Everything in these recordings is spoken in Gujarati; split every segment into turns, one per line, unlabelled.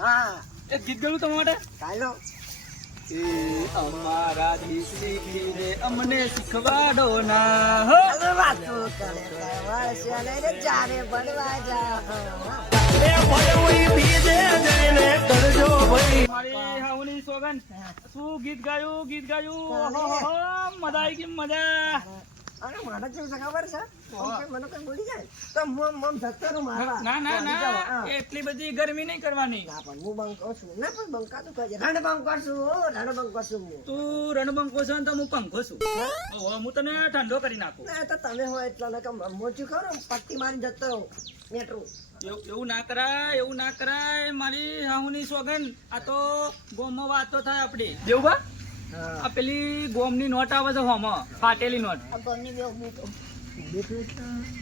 હા.
એ ગીત ગયું તમારા માટે?
ચાલો
એ અમારા દેશની ખીરે અમને શીખવાડો ના. હો.
વાતો કરે વળશે ને રે ચારે બનવા જા
મારી હાઉની સોગન શું ગીત ગાયું? ગીત ગાયું. મજા આવી ગઈ મજા.
અરે મારે કેવું છે ખબર છે? મને કઈ બોલી જાય. તો મમ મમ મારવા
ના ના
તો આવી જાવ,
ના એટલી બધી ગરમી નહીં કરવાની.
ના પણ હું બંકો છું. ના પણ બંકા તો કહેજે રણ છું રણ છું
તું રણબંકો છો ને તો હું પંખો છું. ઓહો, હું તને ઠંડો કરી નાખું.
ના તો તમે હોય એટલા ને કે મોચું ખરો પટ્ટી મારી જતો રહું મેટ્રું
એવું એવું ના કરાય એવું ના કરાય. મારી હાહુની સોગન આ તો ગોમમાં વાતો થાય આપડી
જેવું
આ પેલી ગોમની નોટ આવે છે હોમાં ફાટેલી નોટ.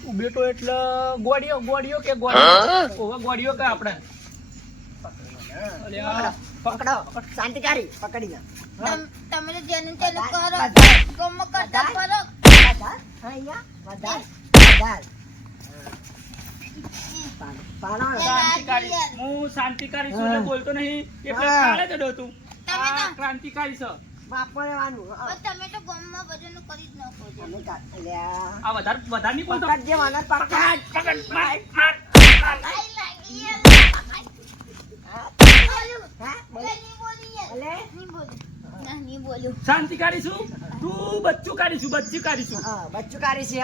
ઉબેટો એટલે ગોળીઓ ગોળીઓ કે ગોળીઓ? ઓવા ગોળીઓ કે આપણે?
પકડો શાંતિકારી પકડી
તમે તો જેનું કરો ગમો કરતા ફરો.
અહીંયા વધાર વધાર
ક્રાંતિકારી. હું શાંતિકારી છું બોલતો નહીં. એટલે તો- ક્રાંતિકારી છે.
વાપરવાનું.
તમે તો ગમમાં વજન કરી જ નાખો છો.
અમે
આ વધારે વધારે નહીં બોલતો.
પકડ.
પકડ, માર, માર.
બોલું.
શાંતિકારી તું બચ્ચું કાઢીશું બચ્ચું
કાઢીશું. બચ્ચું કાઢી છે,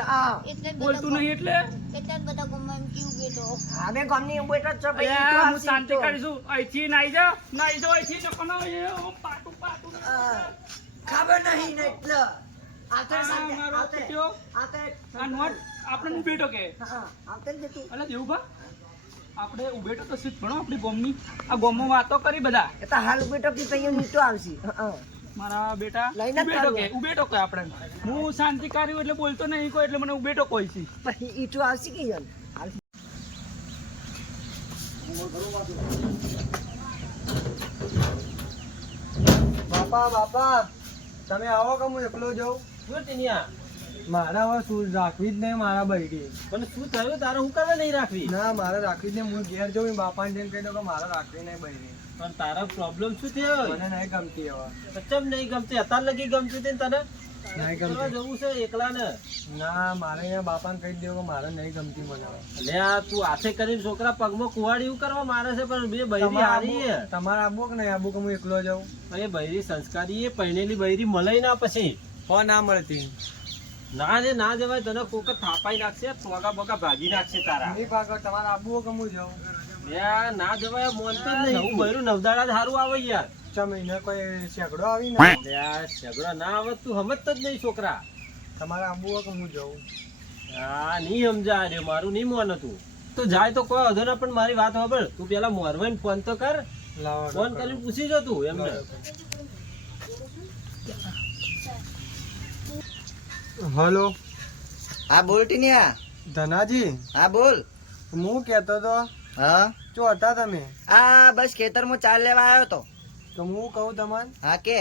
એટલે જ
બોલતું નહીં એટલે?
એટલે જ બધા ગમમાં કેવું બેઠો.
અમે ગામની બેઠો જ છો, પછી તું
અલ્યા, હું
આવશે
શાંતિકારી
તો.
છું અહીંથી નાઈ જાઓ નાઈ જાઓ અહીંથી પાટું.
ખબર નહીં ને એટલે. આતર સાથે
આતર
શાંતિ,
મારો
આવતો રે.
કુટ્યો.
આવતો રે.
આ નોટ આપણે બેટો કે
હા, આવતો રે તું.
અલા દેવુભા આપણે ઉભેટો તો સીટ ભણો આપણી ગોમની આ ગોમમાં વાતો કરી બધા
એ તો હાલ બેઠો કે કઈ નીચો આવશે
મારા બેટા ઉભેટો કે. ઉભેટો કે આપણે હું શાંતિકારી એટલે બોલતો નહીં કોઈ એટલે મને ઉભેટો કોઈ છે
પછી ઈટું આવશે કે યાર?
બાપા બાપા તમે આવો કે હું એકલો જાઉં?
શું ટીનિયા?
મારા હવે શું રાખવી જ નહીં મારા બૈરી
પણ શું થયું? તારે હું કરવા નહીં રાખવી?
ના મારે રાખવી જ નહીં. હું ઘેર જઉં ને બાપાને જઈને કહી દઉં કે મારે રાખવી નહીં બૈરી
પણ તારા પ્રોબ્લેમ શું થયો?
મને નહીં ગમતી હવે.
ચમ નહીં ગમતી? અત્યાર લગી ગમતી હતી તને? જવું છે એકલા ને
ના મારે અહીંયા બાપાને કહી દેવું કે મારે નહીં ગમતી મને.
આ તું હાથે કરીને છોકરા પગમાં કુવાડી એવું કરવા મારે છે પણ બે બૈરી
તમારે
હારી છે.
તમારે આબુ કે નહીં? આબુ કે હું એકલો જાઉં?
એ બૈરી સંસ્કારી એ પહેણેલી બૈરી મળે ના પછી.
હો ના મળતી.
ના જે ના જવાય તને કોક થાપાઈ નાખશે પોગા બોગા ભાગી નાખશે તારા.
નહીં પાકો તમારે આબુ કે હું જાઉં?
ના જવાય મોનતો નહીં હું બૈરું નવદાડા સારું આવે યાર.
ચમ કોઈ સેગડો આવી ને
આ ઝઘડો ના આવત તું સમજતો જ નહીં છોકરા.
તમારે આબુ કે હું જાઉં.
હા નહીં સમજા રે મારું નહીં મોન હતું. તો જાય તો કોઈ વાંધો ના પણ મારી વાત સાંભળ. તું પેલા મોરવાઈને ફોન તો કર.
લાવો
ફોન કરીને પૂછી જો તું એમને.
હલો.
હા બોલ ટીનિયા.
ધનાજી.
હા બોલ.
હું કહેતો તો
હા.
ચો હતા તમે?
આ બસ ખેતરમાં ચાલ લેવા આવ્યો તો.
તો હું કહું તમને?
હા કે.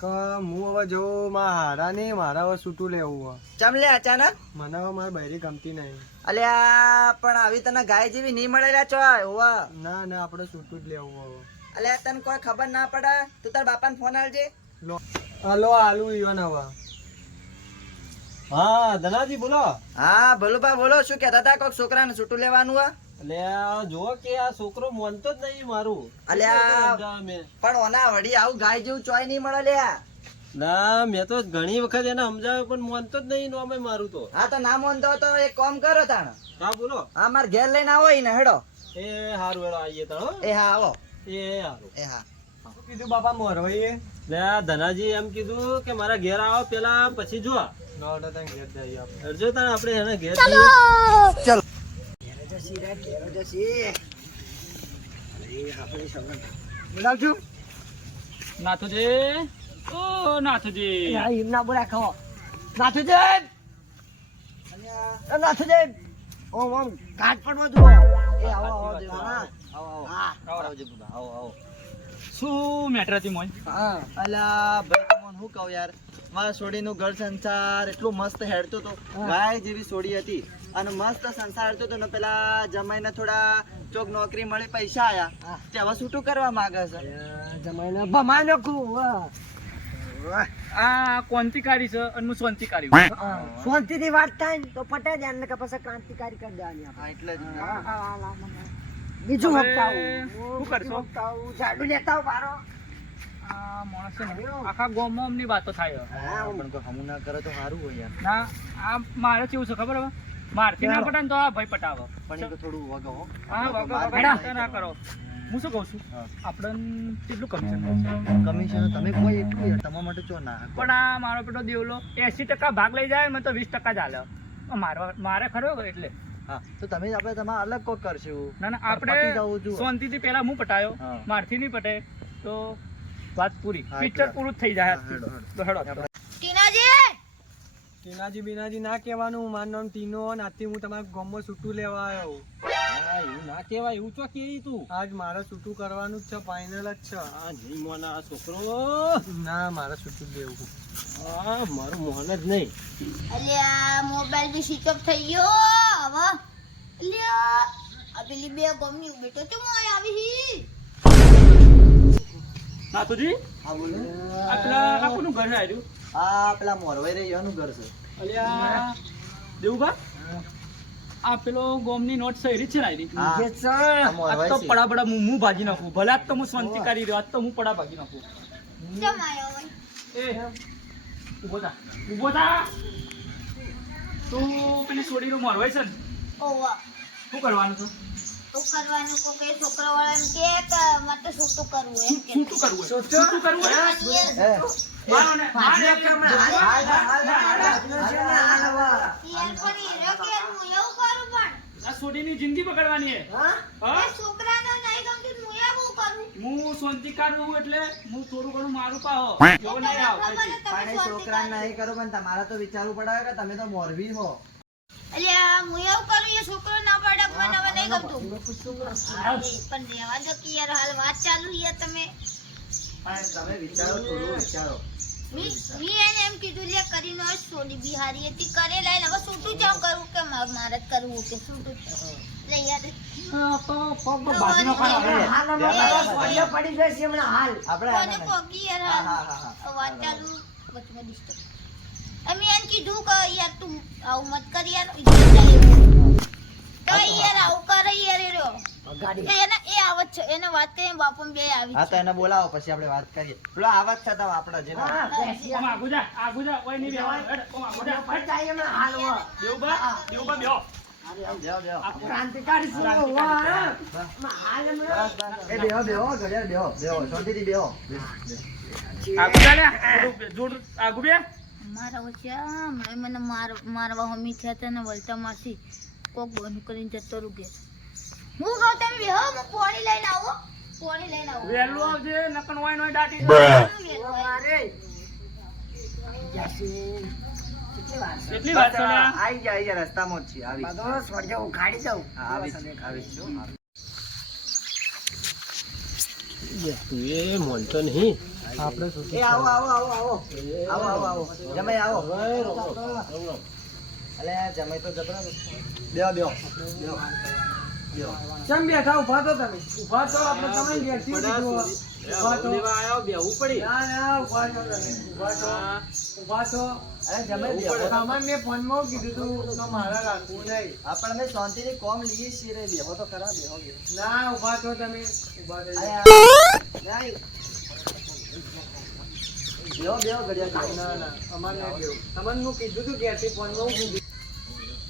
કે હું હવે જવું મારા હારા નહીં મારા હવે છૂટું લેવું હોય.
ચમ લે અચાનક?
મને હવે મારી બૈરી ગમતી નહીં.
અલ્યા પણ આવી તને ગાય જેવી નહીં મળેલા છો હોવા.
ના ના આપણે છૂટું જ લેવું હવે.
અલ્યા તને કોઈ ખબર ના પડે? તું તાર બાપાને ફોન આલજે.
લો. હલો આલુ ઈવન હવે.
હા ધનાજી બોલો.
હા ભલુભા બોલો શું કહેતા હતા કોઈક છોકરાને છૂટું લેવાનું હે
આ જુઓ કે આ છોકરો મોનતો જ નહીં મારું.
અલ્યા.
કેટલું સમજાવે મેં?
પણ ઓના વડી આવું ગાય જેવું ચોય નહીં મળે લ્યા
ના મેં તો ઘણી વખત એને સમજાવ્યો પણ મોનતો જ નહીં નોમે મારું તો.
હા તો ના મોનતો તો એક કામ કરો તાણ.
હા બોલો.
હા માર ઘેર લઈને આવો ને હેડો.
એ હારું વેળો આવીએ તાણો
એ હા આવો.
એ હારું.
એ હા.
કીધું બાપા
લે ધનાજી એમ કીધું કે મારા ઘેર આવો પેલા પછી જો
નોટા ઘેર જઈએ આપણે.
એને ઘેર જઈએ.
ઘેરે જશી રે ઘેરે જશી
બોલાવજો.
નાથુજી. ઓ નાથુજી.
ઈમ ના બોલા ખાઓ. અલ્યા નાથુદેવ ઓમ ઓમ ઘાટ પડવા જુઓ એ આવો આવો દેવા
આવો આવો આવો. આવો આવો
શું મેટર હતી મોય?
હા અલા ભાઈ.
તમને શું કહું યાર? મારા સોડીનું ઘર સંસાર એટલું મસ્ત હેડતો હતું. ભાઈ જેવી સોડી હતી. અને મસ્ત સંસાર હેડતો હતો ને પેલા જમાઈને થોડા ચોક નોકરી મળી પૈસા આયા. તે હવે છૂટું કરવા માંગે છે.
જમાઈને ભમાઈ નાખું.
આ ક્રાંતિકારી છે અને હું શાંતિકારી
શાંતિ થી વાત થાય ને તો પટે જ એમને કે પછી ક્રાંતિકારી કરી દેવાની
હા એટલે જ
હા, હા, હા, હા, હા. બીજું હપ્તા.
શું કરશો?
ઝાડુ લેતા આવો
માણસ આખા ગામમાં અમની વાતો થાય
પણ તો હમું ના કરે તો સારું હોય યાર.
ના આ મારે કેવું છે ખબર હવે? મારથી ના પટાય તો આ ભાઈ પટાવે.
પણ તો થોડું વગો હા પટાય.
ના કરો. હું શું કહું છું?
હા.
કેટલું કમિશન
કમિશન તમે કોઈ એટલું યાર તમારા માટે ચો ના
પણ આ મારો પેલો દેવલો એસી ટકા ભાગ લઈ જાય મને તો વીસ ટકા જ હાલે મારવા મારે ખરો એટલે?
હા તો તમે આપણે તમારે અલગ કોક કરશું.
ના ના આપણે શાંતિથી પેલા હું પટાયો મારથી નહીં પટે તો વાત પૂરી. પિક્ચર પૂરું થઈ જાય. તો હેડો
ટીનાજી!
ટીનાજી બીનાજી ના કહેવાનું. મારું નામ ટીનો અને હું તમારા ગામમાં છૂટું લેવા આવ્યો
હા, એવું ના કહેવાય. એવું તો કે તું.
આજ મારે છૂટું કરવાનું જ છે ફાઇનલ જ છે.
આ નહીં મોના આ છોકરો.
ના મારે છૂટું લેવું
આ મારું મોહન જ નહીં.
અલ્યા મોબાઈલ બી સ્વિચ ઓફ થઈ ગયો. હવે. અલ્યા આ પેલી બે ગમની બેટો તો મોય આવી હી?
નાથુજી?
હા બોલો.
આ પેલા ઘર આવ્યું
આ પેલા મોરવાઈ રહી એનું ઘર છે.
અલ્યા દેવુભા? આ પેલો ગોમની નોટ સહેરી છે ને.
આ
તો પડા પડા હું હું ભાજી નાખું. ભલે આજ તો હું શાંતિ કરી રહ્યો આજ તો હું પડા ભાગી નાખું. એ ઊભો થા. ઊભો થા. તું પેલી છોડીનું મોરવાઈ છે ને?
ઓવા.
શું કરવાનું છે
તો કરવાનું કો કે છોકરા વાળાને કે કે. મારે છૂટું કરવું એમ. કે
કરવું કરવું મારો ને મારે
હાલ, હાલ,
કરું
છોડીની જિંદગી બગાડવાની
હા?
નહીં ગમતું હું એવું કરું?
હું શાંતિ કાઢું એટલે હું થોડું ઘણું મારું પાહો. એવો નહીં આવ.
પણ છોકરા નહીં કરો પણ તમારે તો વિચારવું પડે કે તમે તો મોરબી હો.
અલ્યા ગમતું પણ રહેવા દો કે યાર હાલ વાત ચાલુ છે તમે.
તમે વિચારો થોડું વિચારો.
મી મી એને એમ કીધું લે કરીને હવે બિહારી હતી કરે લઈને હવે છૂટું જામ કરું કે મારે મારે જ કરવું કે છૂટું લે યાર.
બાજુ નો ખાના
એ,
હાલ અમે
બે
બધા
મિનિટ.
સોડિયો પડી જાય છે હમણાં હાલ.
આપણે
કોને
આના નહીં.
પોગી યાર
હા,
હાલ.
હા, હા, હા.
વાત ચાલુ. વચમાં disturb. અમે એને કીધું કે યાર તું આવું મત કર યાર.
બોલાવો પછી આપણે વાત કરીએ. પેલો આવાજ છે જે.
મારા વચ્ચે મને માર મારવા હમી થયા હતા ને વળતા માસી. કોક બંધ કરીને જતો રૂ હું કહું તમે બેહો હું પોણી લઈને આવો પોણી લઈને આવો.
વેલું આવજે નકન ઓય નોય દાટી
મારે. કેટલી વાર છે?
વાત છે
આઈ જા આઈ જા રસ્તામાં જ છીએ આવી
બધો સ્વર્ગ હું ખાડી
જાઉં. આવી જ છે, આવી જ છે,
એ મોનતો નહીં
આપણે છૂટું
આવો આવો આવો આવો. આવો આવો આવો. જમાઈ આવો. અલે જમાઈ તો જબરા બેહો બેહો.
કેમ બેઠા? ઊભા તો તમે. ઊભા તો આપણે તમે. ઊભા તો.
લેવા આવ્યો બેહવું પડી
ના ના ઊભા તો ઊભા તો ઊભા તો
અરે જમાઈ બેહો.
સામાન મેં કીધું તું તો મારા રાખવું નહીં.
આપણે અમે શાંતિથી કોમ લઈએ છીએ રે બેહો તો ખરા બેહો
ના ઊભા તો તમે. ઊભા.
આ- નહીં. બેહો બેહો ઘડિયા.
ના ના. અમારે નહીં તમને હું કીધું તું ઘેરથી ફોનમાં હું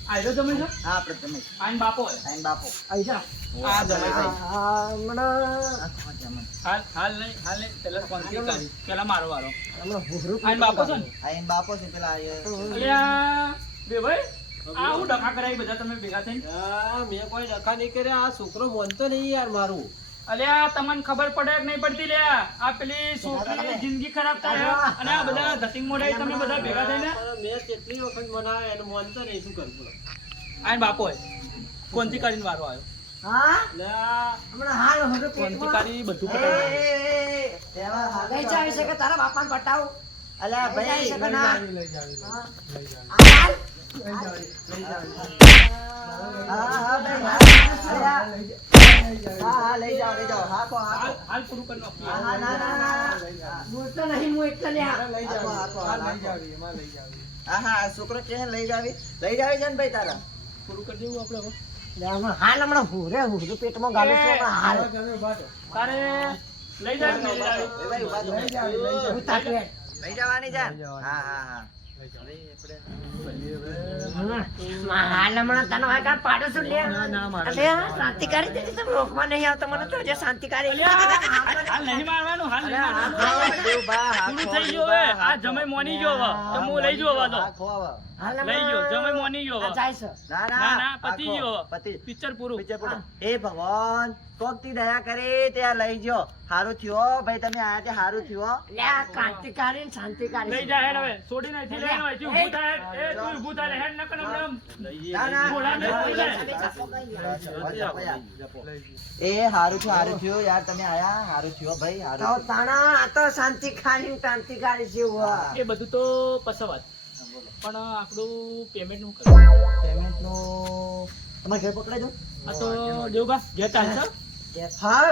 કીધું
તમે છો?
હા આપણે જમાઈ
આઈન બાપો
આઈન બાપો.
આઈ જા.
આ જમાઈ
હા, હમણાં
આ ખોવા જમાઈ.
હાલ હાલ નહીં હાલ નહીં. પેલા શાંતિ કાઢી. પેલા મારો વારો.
હમણાં
આઈન બાપો છે ને?
આઈન બાપો છે પેલા
અલ્યા બે ભાઈ આ હું ડખા કરાવી બધા તમે ભેગા થઈને?
આ મેં કોઈ ડખા નહીં કર્યા. આ છોકરો મોનતો નહીં યાર મારું.
અલ્યા તમને ખબર પડે કે નહીં પડતી લ્યા આ પેલી છોકરી જિંદગી ખરાબ થાય અને આ બધા ધતિંગ મોઢાઈ તમે બધા ભેગા થઈને?
મેં કેટલી વખત મનાય એનું મન તો નહીં શું કરવું બોલો
બાપો કોનથી કરીને વારો આવ્યો
હા હમણાં હાલ હવે
કોનથી બધું પટાવી
છે કે તારા બાપાને બતાવું
અલ્યા ભાઈ
લઈ જાવી, લઈ લઈ જાવી. લઈ જાવી, લઈ જાવી.
હા? હા ભાઈ અલ્યા. હા હા લઈ જાઓ લઈ જાઓ હા કહો હા
હાલ પૂરું કરી નાખીએ.
હા હા ના ના ના
હું તો નહીં હું એકલો લ્યા.
લઈ
હાકો,
જાવી.
હાકો,
હા, લઈ જાવી, એમાં લઈ જાવી.
હા હા છોકરો કે લઈ જાવી લઈ જાવી છે ને ભાઈ તારા
પૂરું કરી દેવું આપણે હવે.
હાલ હમણાં હુરે હુરે પેટમાં ગાલું છું હાલ.
તારે લઈ કે
જાવી, લઈ જાવી.
હું લે.
લઈ જવાની
જાન
હા હા હા
મને તો જે
તો હું લઈ ગયો લઈ ગયો. જમાઈ મોની ગયો
જાય છે.
ના
ના
ના
ના
આ
પતી
ખો,
ગયો.
પતી
પિક્ચર પૂરું.
બીજે પૂરું. હે. ભગવાન કોકથી દયા કરી ત્યાં લઈ ગયો. હારું થયો ભાઈ તમે આયા તે હારું થયો
લે ક્રાંતિકારી ને શાંતિકારી
લઈ જા હેડ હવે. છોડી નાખી લે હવે તું ઊભું થાય એ તું ઊભું થાય હેડ ન કર હમણાં.
ના ના.
ઘોડા ને લઈ લે.
એ હારું થયું હારું થયું. યાર તમે આયા હારું થયો ભાઈ હારું
તાણા આ તો શાંતિકારી ક્રાંતિકારી જેવું.
એ બધું તો પસવાત. પણ આપણું પેમેન્ટનું કરવું
પેમેન્ટનું તમારે ઘેર પકડાઈ દો
આ તો દેવગા ઘેર ચાલશે
હા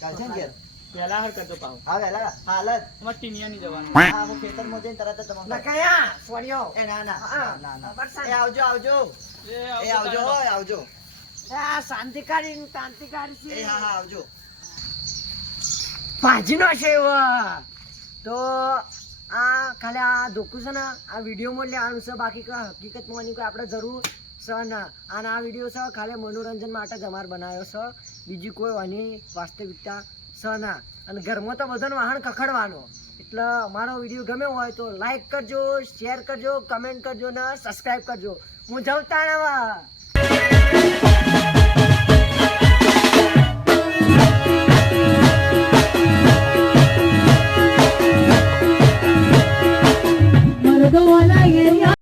ચાલશે ઘેર?
પહેલા હર કરતો પાહો.
હા વહેલા હાલત
તમારે ટીનિયા ની જવાનું.
હા હું ખેતરમાં જઈને તરત જ તમને
કયા? સોડિયો
એ ના ના ના ના. એ આવજો આવજો. એ આવજો હોય આવજો.
આ શાંતિકારી ને ક્રાંતિકારી છે.
એ હા હા આવજો.
ભાજીનો છે તો આ ખાલી આ ધોકું છે ને, આ વિડીયોમાં લેવાનું છે, બાકી હકીકતમાં આની કોઈ આપણે જરૂર છે ના. અને આ વીડિયો છે, ખાલી મનોરંજન માટે જ અમારે બનાવ્યો છે. બીજી કોઈ આની વાસ્તવિકતા છે ના. અને ઘરમાં તો બધાનો વાહન કખડવાનો એટલે અમારો વીડિયો ગમ્યો હોય તો લાઈક કરજો શેર કરજો કમેન્ટ કરજો ને સબસ્ક્રાઈબ કરજો. હું જાઉં தொழுதோலையர்